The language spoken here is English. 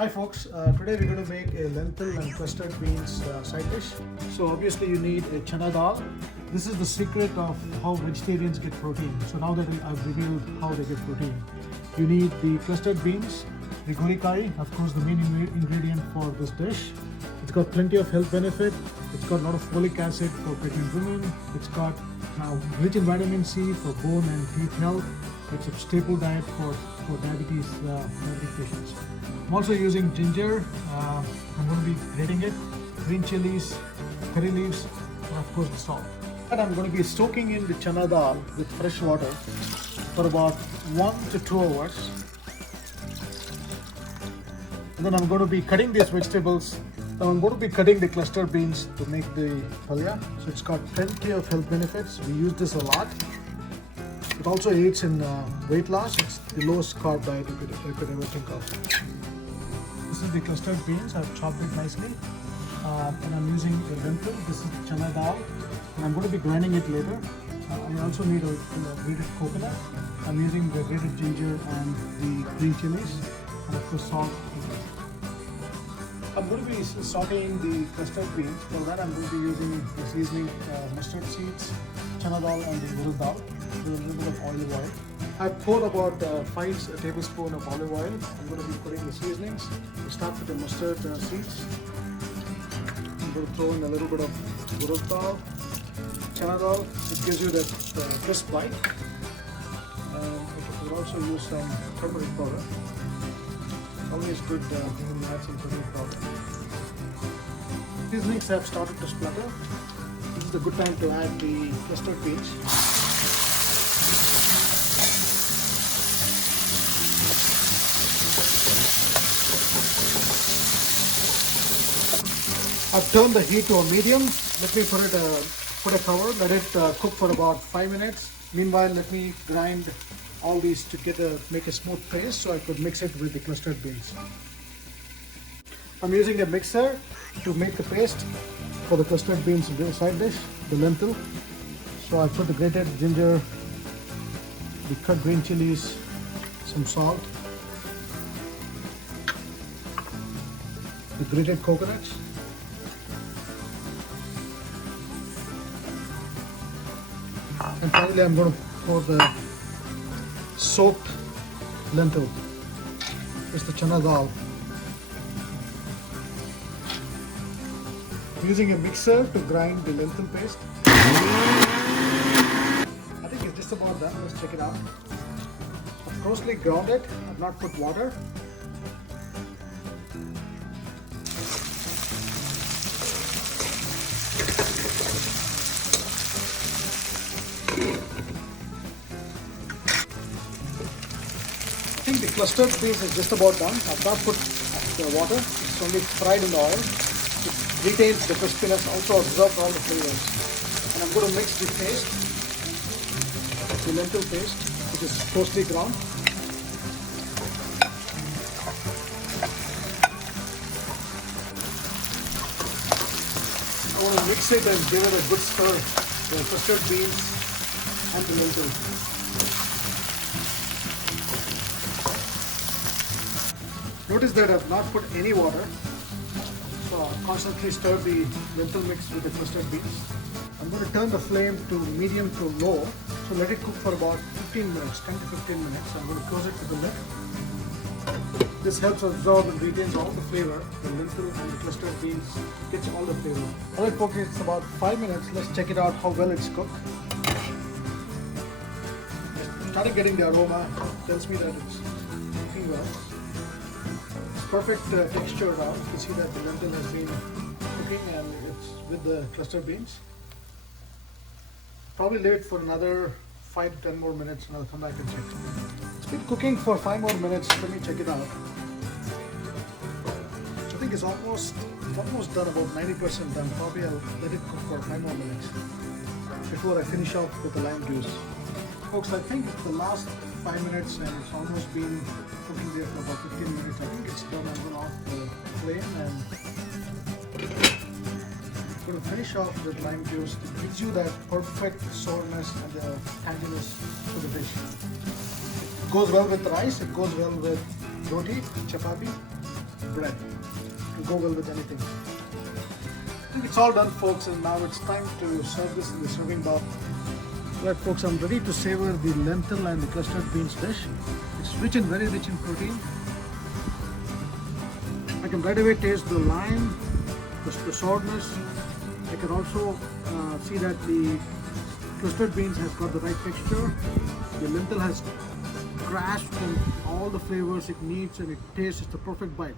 Hi folks, today we're going to make a lentil and custard beans side dish. So obviously you need a chana dal. This is the secret of how vegetarians get protein. So now that I've revealed how they get protein, you need the custard beans, the gori curry, of course the main ingredient for this dish. It's got plenty of health benefit. It's got a lot of folic acid for pregnant women. It's got rich in vitamin C for bone and teeth health. It's a staple diet for diabetes patients. I'm also using ginger. I'm going to be grating it, green chillies, curry leaves, and of course the salt. And I'm going to be soaking in the chana dal with fresh water for about 1 to 2 hours. And then I'm going to be cutting these vegetables. Now I'm going to be cutting the cluster beans to make the palya. So it's got plenty of health benefits. We use this a lot. It also aids in weight loss. It's the lowest carb diet you could ever think of. This is the clustered beans. I've chopped it nicely. And I'm using a lentil. This is the chana dal. And I'm going to be grinding it later. I also need a grated coconut. I'm using the grated ginger and the green chilies. And of course salt. I'm going to be sauteing the custard beans. For that I'm going to be using the seasoning mustard seeds, chana dal and the urad dal with a little bit of olive oil. I've poured about 5 tablespoons of olive oil. I'm going to be putting the seasonings. We start with the mustard seeds. I'm going to throw in a little bit of urad dal, chana dal. It gives you that crisp bite. We'll also use some turmeric powder. Always good when you add some turmeric powder. Seasonings have started to splutter. This is a good time to add the custard beans. I've turned the heat to a medium. Let me put a cover. Let it cook for about 5 minutes. Meanwhile, let me grind all these together, make a smooth paste so I could mix it with the clustered beans. I'm using a mixer to make the paste for the clustered beans side dish, the lentil. So I put the grated ginger, the cut green chilies, some salt, the grated coconuts, and finally I'm going to pour the soaked lentil. It's the chana dal. I'm using a mixer to grind the lentil paste. I think it's just about done. Let's check it out. I've coarsely ground it. I've not put water. I think the clustered beans is just about done. I've not put the water. It's only fried in the oil. It retains the crispiness, also absorbs all the flavors. And I'm going to mix the paste, the lentil paste, which is coarsely ground. I want to mix it and give it a good stir. The custard beans and the lentil. Notice that I've not put any water. So I'll constantly stir the lentil mix with the custard beans. I'm going to turn the flame to medium to low. So let it cook for about 15 minutes, 10 to 15 minutes. I'm going to close it with the lid. This helps absorb and retains all the flavor. The lentil and the custard beans gets all the flavor. Alright folks, it's about 5 minutes. Let's check it out how well it's cooked. Starting getting the aroma. Tells me that it's cooking well. Perfect texture now. You can see that the lentil has been cooking and it's with the cluster beans. Probably leave it for another 5 to 10 more minutes and I'll come back and check. It's been cooking for 5 more minutes. Let me check it out. I think it's almost done, about 90% done. Probably I'll let it cook for 5 more minutes before I finish off with the lime juice. Folks, I think it's the last 5 minutes and it's almost been cooking there for about 15 minutes. I think it's done. I'm going to off the flame and I'm going to finish off with lime juice. It gives you that perfect sourness and the tanginess to the dish. It goes well with rice, it goes well with roti, chapati. bread. It will go well with anything. I think it's all done, folks, and now it's time to serve this in the serving bowl. Right, folks, I'm ready to savor the lentil and the clustered beans dish. It's very rich in protein. I can right away taste the lime, the sourness. I can also see that the clustered beans has got the right texture. The lentil has grasped and all the flavors it needs, and it tastes the perfect bite.